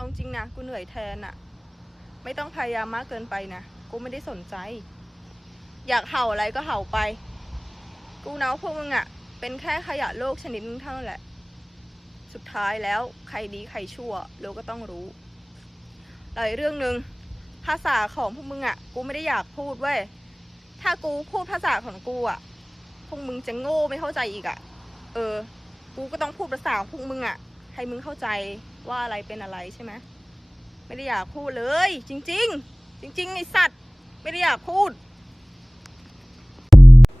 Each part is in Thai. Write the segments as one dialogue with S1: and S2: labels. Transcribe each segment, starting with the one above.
S1: เอาจริงนะกูเหนื่อยแทนอะไม่ต้องพยายามมากเกินไปนะกูไม่ได้สนใจ อยากเห่าอะไรก็เห่าไป กูเนาพวกมึงอะเป็นแค่ขยะโลกชนิดนึงเท่านั้นแหละ สุดท้ายแล้วใครดีใครชั่วเราก็ต้องรู้แล้วเรื่องหนึ่งภาษาของพวกมึงอะกูไม่ได้อยากพูดเว้ยถ้ากูพูดภาษาของกูอะพวกมึงจะโง่ไม่เข้าใจอีกอะเออ กูก็ต้องพูดภาษาของพวกมึงอะ ให้มึงเข้าใจว่าอะไรเป็นอะไรใช่ไหมไม่ได้อยากพูดเลย จริง ๆ จริงๆไอสัตว์ ไม่ได้อยากพูด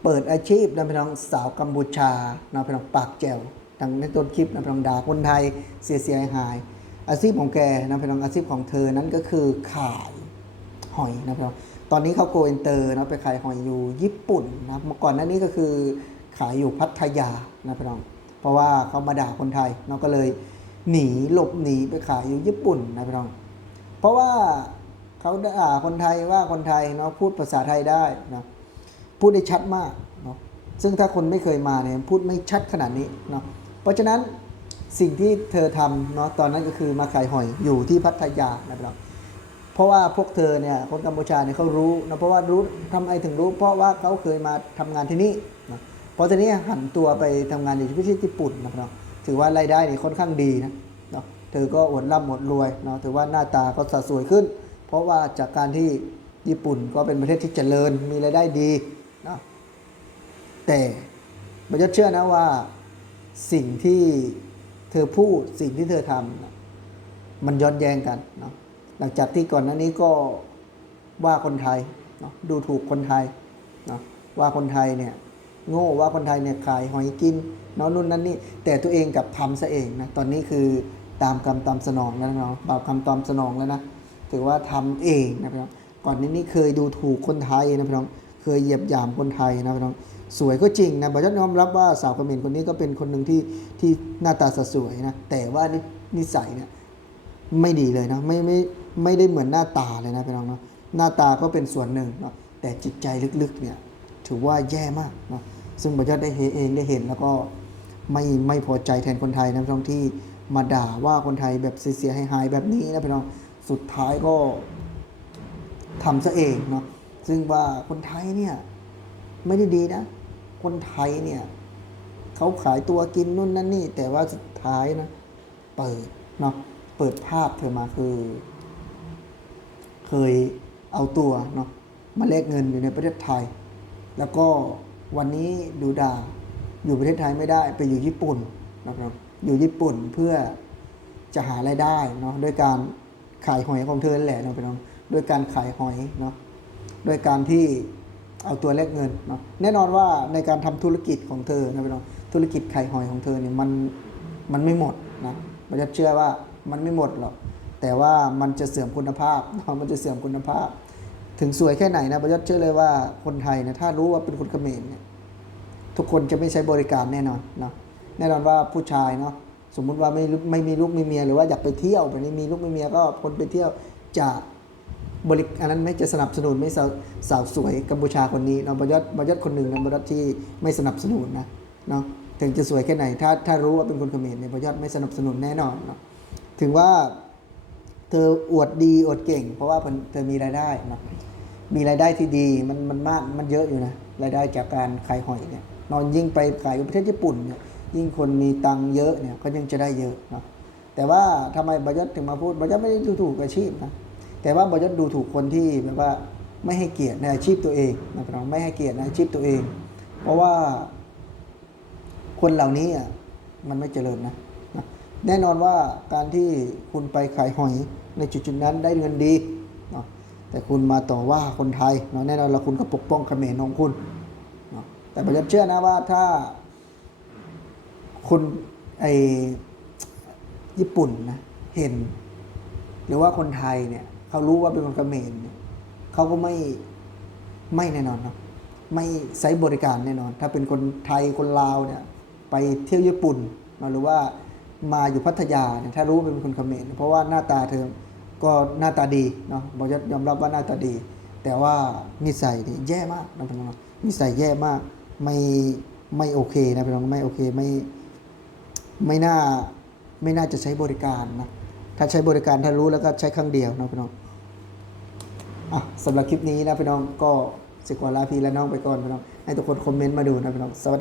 S2: เปิดอาชีพนะพี่น้องสาวกัมพูชานะพี่น้องปากแจวดังในต้นคลิปนะพี่น้องด่าคนไทยเสียเสียหาย อาชีพของแกนะพี่น้องอาชีพของเธอนั้นก็คือขายหอยนะพี่น้องตอนนี้เขาโกอินเตอร์นะไปขายหอยอยู่ญี่ปุ่นนะเมื่อก่อนนั้นนี่ก็คือขายอยู่พัทยานะพี่น้อง เพราะว่าเขามาด่าคนไทยเนาะก็เลยหนีหลบหนีไปขายอยู่ญี่ปุ่นนะพี่น้อง เพราะว่าเขาด่าคนไทยว่าคนไทยเนาะพูดภาษาไทยได้นะพูดได้ชัดมากเนาะซึ่งถ้าคนไม่เคยมาเนี่ยพูดไม่ชัดขนาดนี้เนาะเพราะฉะนั้นสิ่งที่เธอทำเนาะตอนนั้นก็คือมาขายหอยอยู่ที่พัทยานะครับเพราะว่าพวกเธอเนี่ยคนกัมพูชาเนี่ยเขารู้นะเพราะว่ารู้ทำไมถึงรู้ เพราะว่าเขาเคยมาทำงานที่นี่นะเราะตอนนี้หันตัวไปทำงานอยู่ที่ประเทศญี่ปุ่นนะครับ ถือว่ารายได้นี่ค่อนข้างดีนะเนาะเธอก็อดร่ำอดรวยเนาะถือว่าหน้าตาก็สะสวยขึ้น เพราะว่าจากการที่ญี่ปุ่นก็เป็นประเทศที่เจริญมีรายได้ดีเนาะแต่บัญญัติเชื่อนะว่าสิ่งที่เธอพูดสิ่งที่เธอทำนะมันย้อนแย้งกันเนาะหลังจากที่ก่อนหน้านี้ก็ว่าคนไทยเนาะดูถูกคนไทยเนาะว่าคนไทยเนี่ย โง่ว่าคนไทยเนี่ยขายหอยกินเนาะนู่นนั่นนี่แต่ตัวเองกับทำซะเองนะตอนนี้คือตามกรรมตามสนองแล้วเนาะบาปกรรมตามสนองแล้วนะถือว่าทำเองนะพี่น้องก่อนนี้นี่เคยดูถูกคนไทยนะพี่น้องเคยเหยียบหยามคนไทยนะพี่น้องสวยก็จริงนะบัจจัยอมรับว่าสาวเขมรคนนี้ก็เป็นคนหนึ่งที่ที่หน้าตาสสวยนะแต่ว่านินิสัยเนี่ยไม่ดีเลยนะไม่ไม่ไม่ได้เหมือนหน้าตาเลยนะพี่น้องเนาะหน้าตาก็เป็นส่วนหนึ่งเนาะแต่จิตใจลึกๆเนี่ย ถือว่าแย่มากนะซึ่งบัจจัยได้เห็นเองได้เห็น แล้วก็ไม่ไม่พอใจแทนคนไทยนะพี่น้องที่มาด่าว่าคนไทยแบบเสียหายแบบนี้นะพี่น้องสุดท้ายก็ทำซะเองเนาะซึ่งว่าคนไทยเนี่ยไม่ได้ดีนะ คนไทยเนี่ยเขาขายตัวกินนู่นนั่นนี่ แต่ว่าสุดท้ายนะ เปิดเนาะเปิดภาพเธอมาคือ เคยเอาตัวเนาะมาแลกเงินอยู่ในประเทศไทย แล้วก็วันนี้ดูดาอยู่ประเทศไทยไม่ได้ไปอยู่ญี่ปุ่นนะครับอยู่ญี่ปุ่นเพื่อจะหารายได้เนาะด้วยการขายหอยของเธอแหละนาะพี่น้องด้วยการขายหอยเนาะด้วยการที่เอาตัวแลกเงินเนาะแน่นอนว่าในการทำธุรกิจของเธอนะพี่น้องธุรกิจไข่หอยของเธอเนี่ยมันมันไม่หมดนะมันจะเชื่อว่ามันไม่หมดหรอกแต่ว่ามันจะเสื่อมคุณภาพเนาะมันจะเสื่อมคุณภาพ ถึงสวยแค่ไหนนะประยศเชื่อเลยว่าคนไทยนี่ยถ้ารู้ว่าเป็นคนเขมรเนี่ยทุกคนจะไม่ใช้บริการแน่นอนเนาะแน่นอนว่าผู้ชายเนาะสมมุติว่าไม่ไม่มีลูกมีเมียหรือว่าอยากไปเที่ยวแบบนี้มีลูกมีเมียก็คนไปเที่ยวจะบริอันนั้นไม่จะสนับสนุนไม่สาวสาวสวยกัมพูชาคนนี้เนาะบยศบยศคนหนึ่งนะบยศที่ไม่สนับสนุนนะเนาะถึงจะสวยแค่ไหน ถ้าถ้ารู้ว่าเป็นคนเขมรเนี่ยบยศไม่สนับสนุนแน่นอนเนาะถึงว่าเธออวดดีอวดเก่ง เพราะว่าเพิ่นเธอมีรายได้เนาะ มีรายได้ที่ดีมันมันมากมันเยอะอยู่นะรายได้จากการขายหอยเนี่ยนอนยิ่งไปขายอยู่ประเทศญี่ปุ่นเนี่ยยิ่งคนมีตังค์เยอะเนี่ยก็ยังจะได้เยอะเนาะแต่ว่าทำไมบยศถึงมาพูดบยศไม่ได้ดูถูกอาชีพนะแต่ว่าบอยศดูถูกคนที่แบบว่าไม่ให้เกียรติในอาชีพตัวเองนะครับไม่ให้เกียรติในอาชีพตัวเอง เพราะว่าคนเหล่านี้อะมันไม่เจริญนะแน่นอนว่าการที่คุณไปขายหอยในจุดๆนั้นได้เงินดี แต่คุณมาต่อว่าคนไทยเนาะแน่นอนแล้วคุณก็ปกป้องเขมรของคุณเนาะแต่บอยศเชื่อนะว่าถ้าคุณไอญี่ปุ่นนะเห็น หรือว่าคนไทยเนี่ยเขารู้ว่าเป็นคนเขมรเนี่ยเขาก็ไม่ไม่แน่นอนเนาะไม่ใช้บริการแน่นอน ถ้าเป็นคนไทยคนลาวเนี่ยไปเที่ยวญี่ปุ่นเนาหรือว่ามาอยู่พัทยาเนี่ยถ้ารู้ว่าเป็นคนเขมรเพราะว่าหน้าตาเธอ ก็หน้าตาดีเนาะบอกจะยอมรับว่าหน้าตาดี แต่ว่านิสัยนี่แย่มากนะพี่น้องนิสัยแย่มาก ไม่ไม่โอเคนะพี่น้องไม่โอเคไม่ไม่น่าไม่น่าจะใช้บริการนะถ้าใช้บริการถ้ารู้แล้วก็ใช้ครั้งเดียวนะพี่น้องอะสำหรับคลิปนี้นะพี่น้องก็สิกว่าลาพี่และน้องไปก่อนพี่น้องให้ทุกคนคอมเมนต์มาดูนะพี่น้องสวัสดี